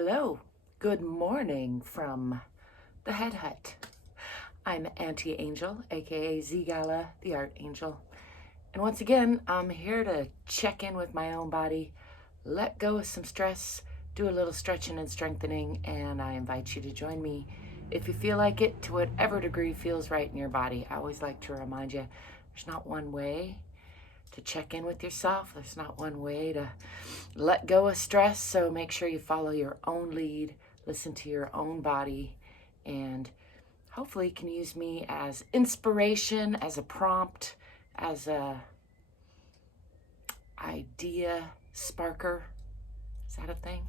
Hello, good morning from the Head Hutt. I'm Auntie Angel, aka ZGALA, the Art Angel. And once again, I'm here to check in with my own body, let go of some stress, do a little stretching and strengthening, and I invite you to join me if you feel like it, to whatever degree feels right in your body. I always like to remind you, there's not one way to check in with yourself. There's not one way to let go of stress, so make sure you follow your own lead, listen to your own body, and hopefully you can use me as inspiration, as a prompt, as a idea sparker. Is that a thing?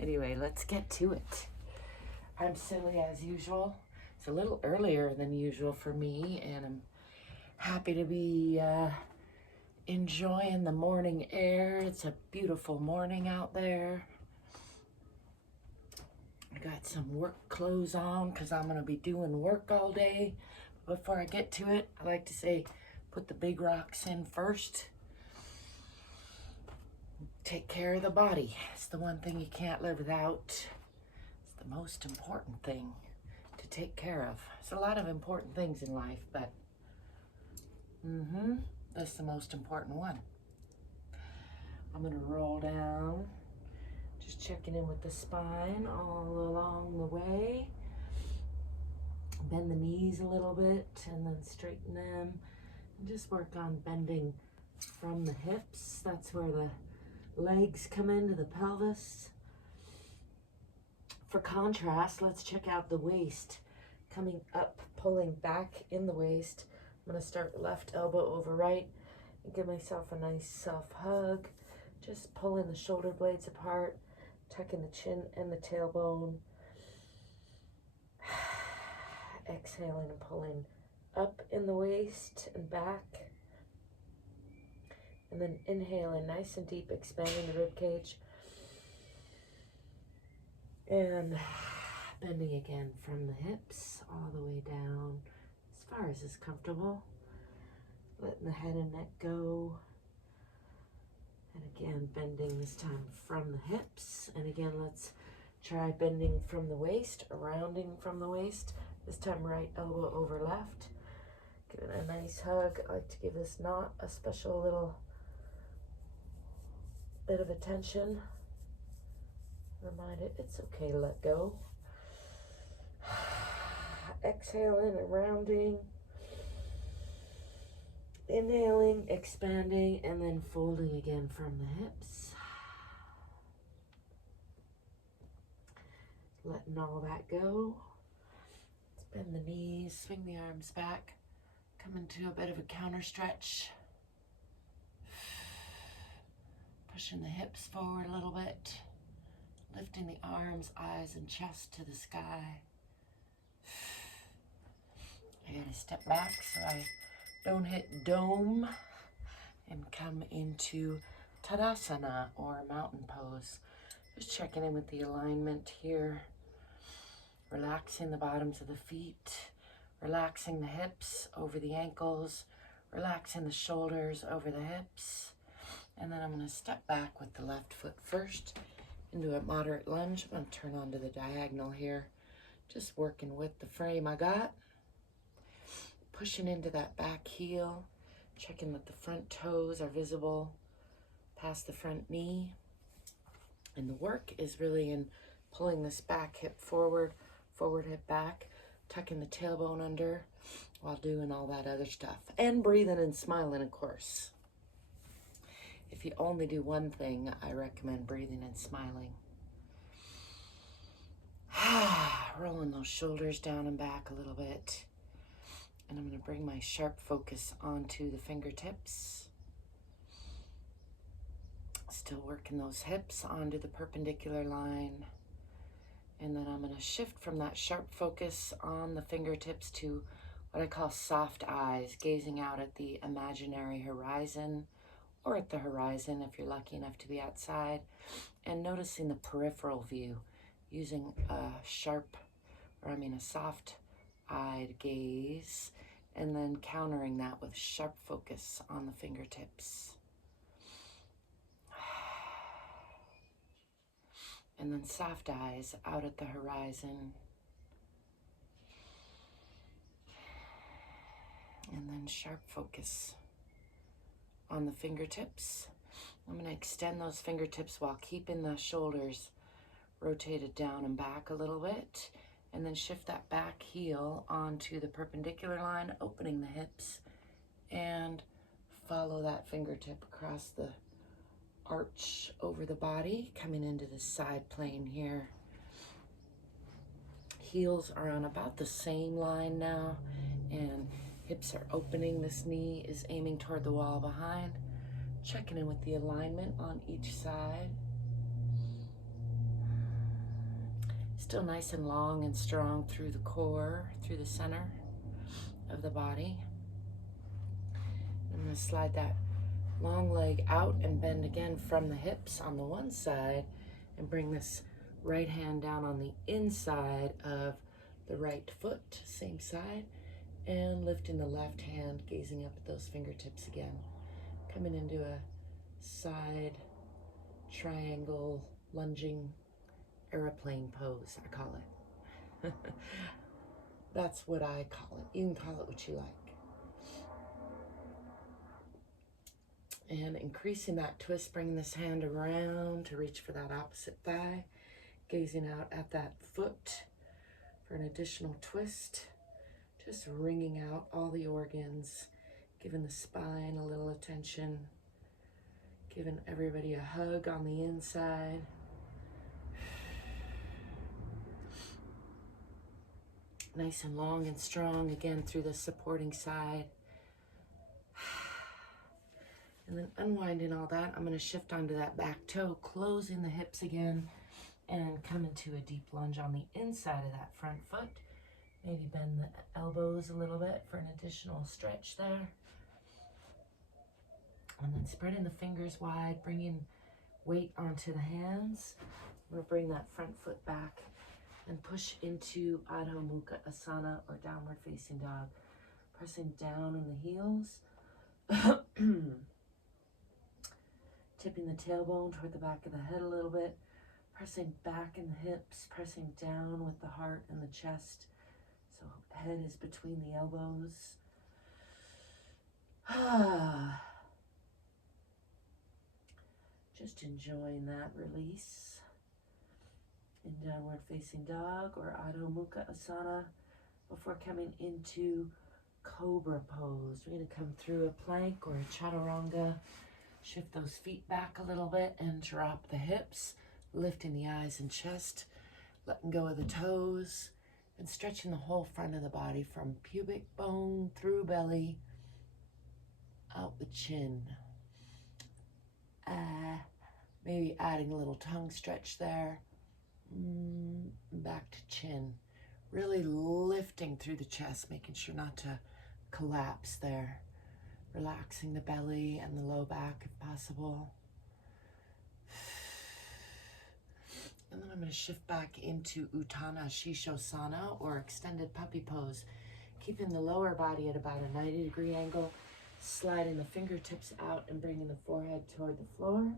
Anyway, let's get to it. I'm silly as usual. It's a little earlier than usual for me, and I'm happy to be enjoying the morning air. It's a beautiful morning out there. I got some work clothes on because I'm going to be doing work all day. Before I get to it, I like to say, put the big rocks in first. Take care of the body. It's the one thing you can't live without. It's the most important thing to take care of. There's a lot of important things in life, but that's the most important one. I'm going to roll down, just checking in with the spine all along the way. Bend the knees a little bit and then straighten them. And just work on bending from the hips. That's where the legs come into the pelvis. For contrast, let's check out the waist. Coming up, pulling back in the waist. I'm going to start left elbow over right and give myself a nice soft hug. Just pulling the shoulder blades apart, tucking the chin and the tailbone. Exhaling and pulling up in the waist and back. And then inhaling nice and deep, expanding the rib cage. And bending again from the hips all the way down as far as is comfortable. Letting the head and neck go. And again, bending this time from the hips. And again, let's try bending from the waist, rounding from the waist. This time right elbow over left. Give it a nice hug. I like to give this knot a special little bit of attention. Remind it it's okay to let go. Exhaling and rounding. Inhaling, expanding, and then folding again from the hips. Letting all that go. Let's bend the knees, swing the arms back. Come into a bit of a counter stretch. Pushing the hips forward a little bit. Lifting the arms, eyes, and chest to the sky. I gotta step back so I don't hit dome and come into Tadasana, or mountain pose. Just checking in with the alignment here. Relaxing the bottoms of the feet. Relaxing the hips over the ankles. Relaxing the shoulders over the hips. And then I'm going to step back with the left foot first into a moderate lunge. I'm going to turn onto the diagonal here. Just working with the frame I got. Pushing into that back heel. Checking that the front toes are visible past the front knee. And the work is really in pulling this back hip forward, forward hip back, tucking the tailbone under while doing all that other stuff. And breathing and smiling, of course. If you only do one thing, I recommend breathing and smiling. Rolling those shoulders down and back a little bit. And I'm going to bring my sharp focus onto the fingertips. Still working those hips onto the perpendicular line. And then I'm going to shift from that sharp focus on the fingertips to what I call soft eyes, gazing out at the imaginary horizon, or at the horizon if you're lucky enough to be outside, and noticing the peripheral view using a soft-eyed gaze, and then countering that with sharp focus on the fingertips. And then soft eyes out at the horizon. And then sharp focus on the fingertips. I'm going to extend those fingertips while keeping the shoulders rotated down and back a little bit. And then shift that back heel onto the perpendicular line, opening the hips. And follow that fingertip across the arch over the body, coming into the side plane here. Heels are on about the same line now, and hips are opening. This knee is aiming toward the wall behind. Checking in with the alignment on each side. Still nice and long and strong through the core, through the center of the body. I'm going to slide that long leg out and bend again from the hips on the one side and bring this right hand down on the inside of the right foot, same side, and lifting the left hand, gazing up at those fingertips again. Coming into a side triangle lunging airplane pose, I call it. That's what I call it. You can call it what you like. And increasing that twist, bringing this hand around to reach for that opposite thigh, gazing out at that foot for an additional twist, just wringing out all the organs, giving the spine a little attention, giving everybody a hug on the inside. Nice and long and strong again through the supporting side. And then unwinding all that, I'm going to shift onto that back toe, closing the hips again, and come into a deep lunge on the inside of that front foot. Maybe bend the elbows a little bit for an additional stretch there. And then spreading the fingers wide, bringing weight onto the hands. I'm going to bring that front foot back and push into Adho Mukha Asana or downward facing dog. Pressing down in the heels. Tipping the tailbone toward the back of the head a little bit. Pressing back in the hips, pressing down with the heart and the chest. So head is between the elbows. Just enjoying that release. In downward facing dog or Adho Mukha Asana before coming into cobra pose. We're going to come through a plank or a chaturanga. Shift those feet back a little bit and drop the hips, lifting the eyes and chest, letting go of the toes, and stretching the whole front of the body from pubic bone through belly, out the chin. Maybe adding a little tongue stretch there, back to chin. Really lifting through the chest, making sure not to collapse there. Relaxing the belly and the low back if possible. And then I'm going to shift back into Uttanasana Shishosana or extended puppy pose. Keeping the lower body at about a 90-degree angle. Sliding the fingertips out and bringing the forehead toward the floor.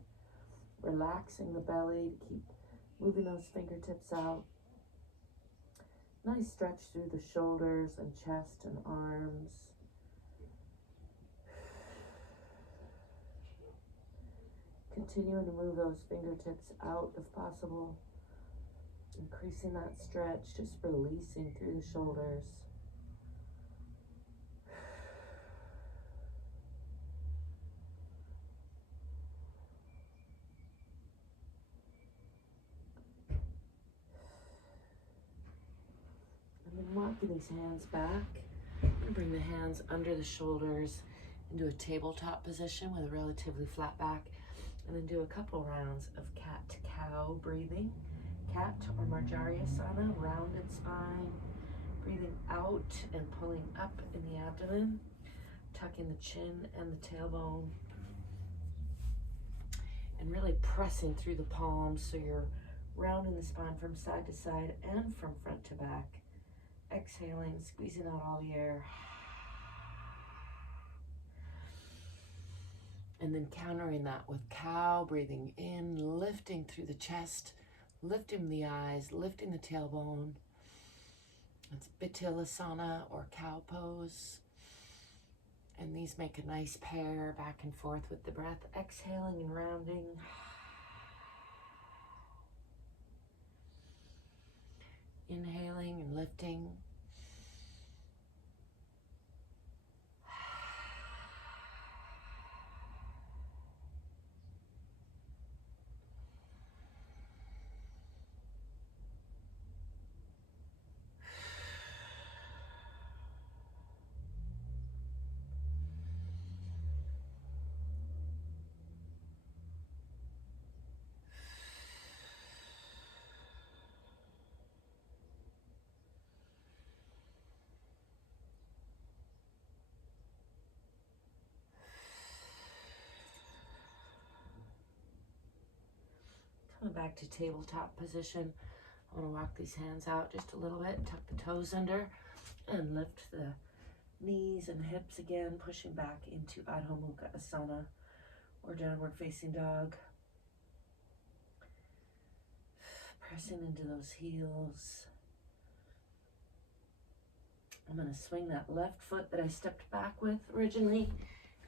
Relaxing the belly to keep moving those fingertips out. Nice stretch through the shoulders and chest and arms. Continuing to move those fingertips out if possible. Increasing that stretch, just releasing through the shoulders. And then walking these hands back. I'm going to bring the hands under the shoulders into a tabletop position with a relatively flat back. And then do a couple rounds of cat-to-cow breathing. Cat or Marjariasana, rounded spine. Breathing out and pulling up in the abdomen. Tucking the chin and the tailbone. And really pressing through the palms so you're rounding the spine from side to side and from front to back. Exhaling, squeezing out all the air. And then countering that with cow, breathing in, lifting through the chest, lifting the eyes, lifting the tailbone. It's Bittilasana or cow pose. And these make a nice pair back and forth with the breath, exhaling and rounding. Inhaling and lifting. Coming back to tabletop position. I want to walk these hands out just a little bit, tuck the toes under, and lift the knees and hips again, pushing back into Adho Mukha Asana or downward facing dog. Pressing into those heels. I'm going to swing that left foot that I stepped back with originally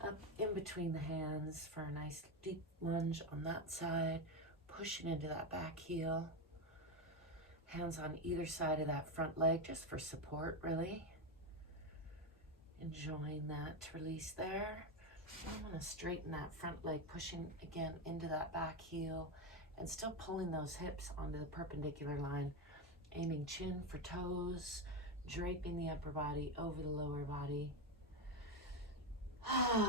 up in between the hands for a nice deep lunge on that side, pushing into that back heel. Hands on either side of that front leg just for support, really. Enjoying that release there. I'm going to straighten that front leg, pushing again into that back heel and still pulling those hips onto the perpendicular line, aiming chin for toes, draping the upper body over the lower body. And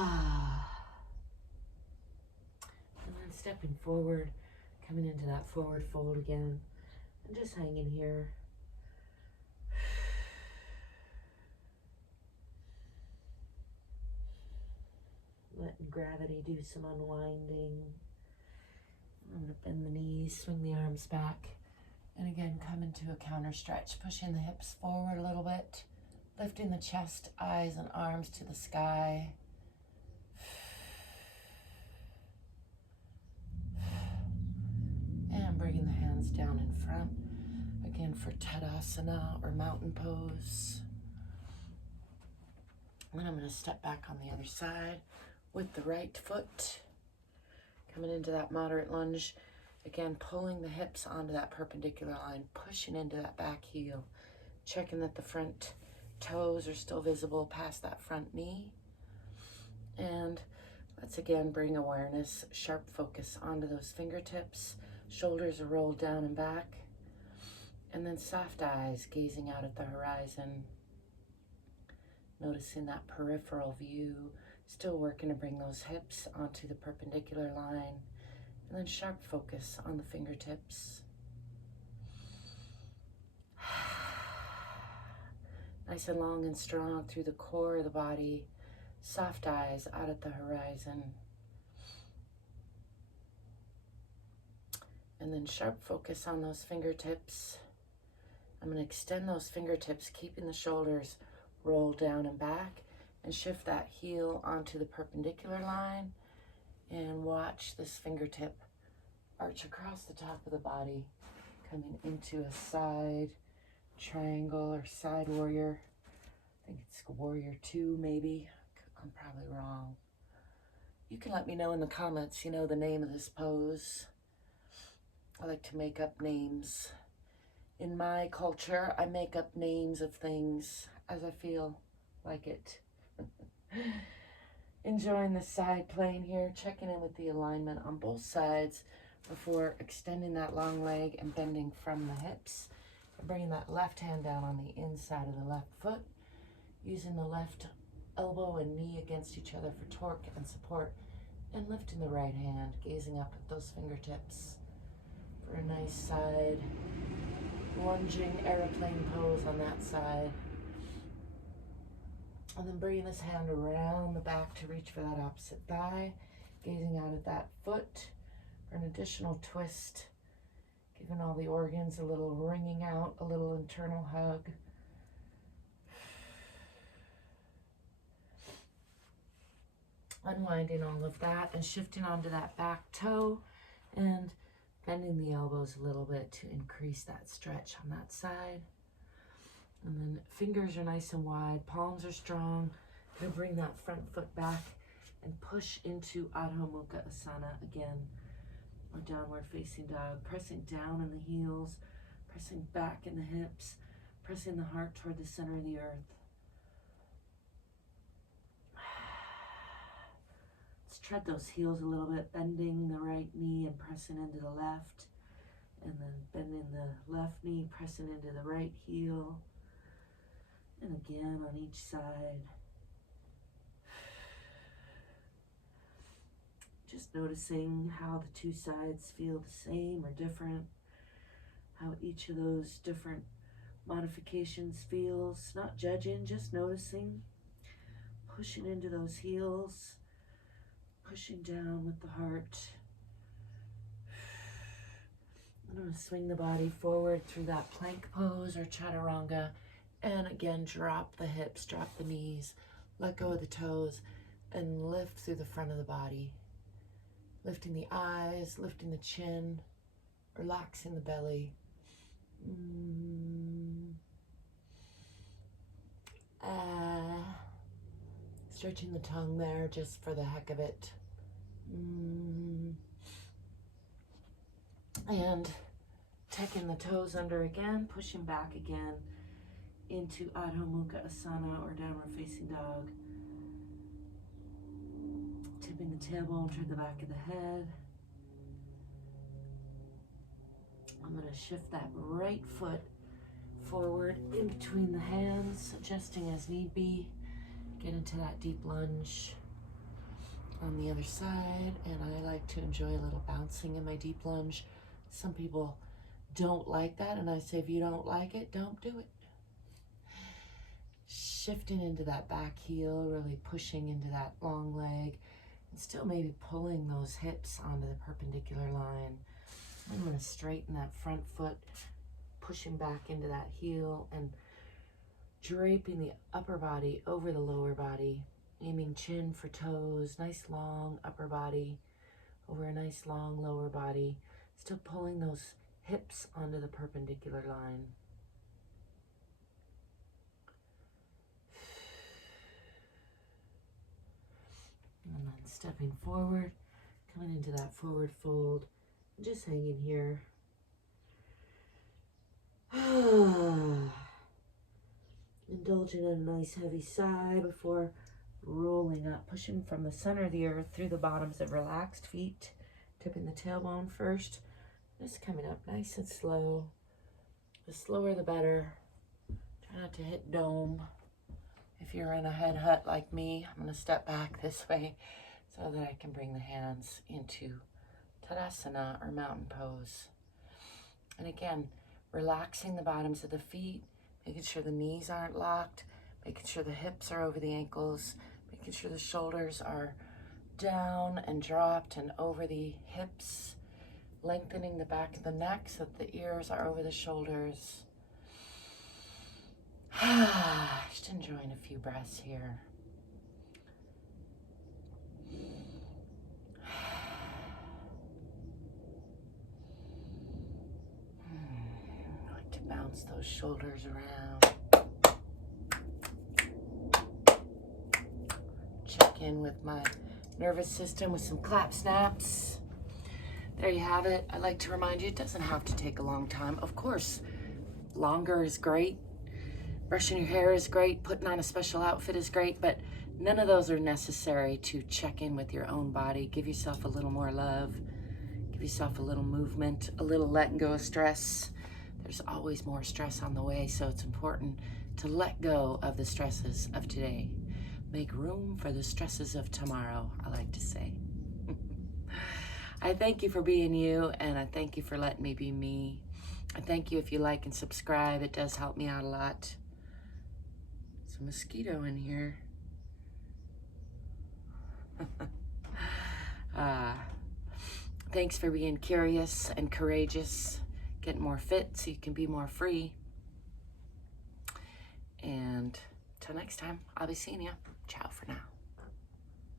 then stepping forward, coming into that forward fold again, and just hanging here. Letting gravity do some unwinding. I'm going to bend the knees, swing the arms back, and again come into a counter stretch, pushing the hips forward a little bit, lifting the chest, eyes, and arms to the sky. And bringing the hands down in front, again for Tadasana or mountain pose. And I'm going to step back on the other side with the right foot, coming into that moderate lunge, again pulling the hips onto that perpendicular line, pushing into that back heel, checking that the front toes are still visible past that front knee. And let's again bring awareness, sharp focus onto those fingertips. Shoulders are rolled down and back. And then soft eyes gazing out at the horizon. Noticing that peripheral view. Still working to bring those hips onto the perpendicular line. And then sharp focus on the fingertips. Nice and long and strong through the core of the body. Soft eyes out at the horizon. And then sharp focus on those fingertips. I'm going to extend those fingertips, keeping the shoulders rolled down and back, and shift that heel onto the perpendicular line, and watch this fingertip arch across the top of the body, coming into a side triangle or side warrior. I think it's warrior 2 maybe. I'm probably wrong. You can let me know in the comments, you know, the name of this pose. I like to make up names. In my culture, I make up names of things as I feel like it. Enjoying the side plane here, checking in with the alignment on both sides before extending that long leg and bending from the hips. And bringing that left hand down on the inside of the left foot, using the left elbow and knee against each other for torque and support, and lifting the right hand, gazing up at those fingertips for a nice side lunging airplane pose on that side. And then bringing this hand around the back to reach for that opposite thigh, gazing out at that foot for an additional twist, giving all the organs a little wringing out, a little internal hug. Unwinding all of that and shifting onto that back toe and bending bending the elbows a little bit to increase that stretch on that side. And then fingers are nice and wide, palms are strong. Gonna bring that front foot back and push into Adho Mukha Asana again, or downward facing dog, pressing down in the heels, pressing back in the hips, pressing the heart toward the center of the earth. Let's tread those heels a little bit, bending the right knee and pressing into the left, and then bending the left knee, pressing into the right heel, and again on each side. Just noticing how the two sides feel the same or different, how each of those different modifications feels, not judging, just noticing, pushing into those heels, pushing down with the heart. I'm going to swing the body forward through that plank pose or chaturanga, and again drop the hips, drop the knees, let go of the toes, and lift through the front of the body. Lifting the eyes, lifting the chin, relaxing the belly. Stretching the tongue there just for the heck of it. And tucking the toes under again, pushing back again into Adho Mukha Asana or downward facing dog. Tipping the tailbone toward the back of the head. I'm going to shift that right foot forward in between the hands, adjusting as need be. Get into that deep lunge on the other side, and I like to enjoy a little bouncing in my deep lunge. Some people don't like that, and I say if you don't like it, don't do it. Shifting into that back heel, really pushing into that long leg, and still maybe pulling those hips onto the perpendicular line. I'm going to straighten that front foot, pushing back into that heel, and draping the upper body over the lower body, aiming chin for toes, nice long upper body over a nice long lower body, still pulling those hips onto the perpendicular line. And then stepping forward, coming into that forward fold, and just hanging here. Indulging in a nice heavy sigh before rolling up, pushing from the center of the earth through the bottoms of relaxed feet, tipping the tailbone first, just coming up nice and slow. The slower the better. Try not to hit dome. If you're in a head hut like me, I'm going to step back this way so that I can bring the hands into Tadasana or mountain pose. And again, relaxing the bottoms of the feet, making sure the knees aren't locked, making sure the hips are over the ankles, making sure the shoulders are down and dropped and over the hips, lengthening the back of the neck so that the ears are over the shoulders. Just enjoying a few breaths here. I like to bounce those shoulders around. Check in with my nervous system with some clap snaps. There you have it. I like to remind you, it doesn't have to take a long time. Of course, longer is great. Brushing your hair is great. Putting on a special outfit is great, but none of those are necessary to check in with your own body. Give yourself a little more love. Give yourself a little movement, a little letting go of stress. There's always more stress on the way, so it's important to let go of the stresses of today. Make room for the stresses of tomorrow, I like to say. I thank you for being you, and I thank you for letting me be me. I thank you if you like and subscribe. It does help me out a lot. There's a mosquito in here. Thanks for being curious and courageous. Get more fit so you can be more free. And till next time, I'll be seeing you. Ciao for now.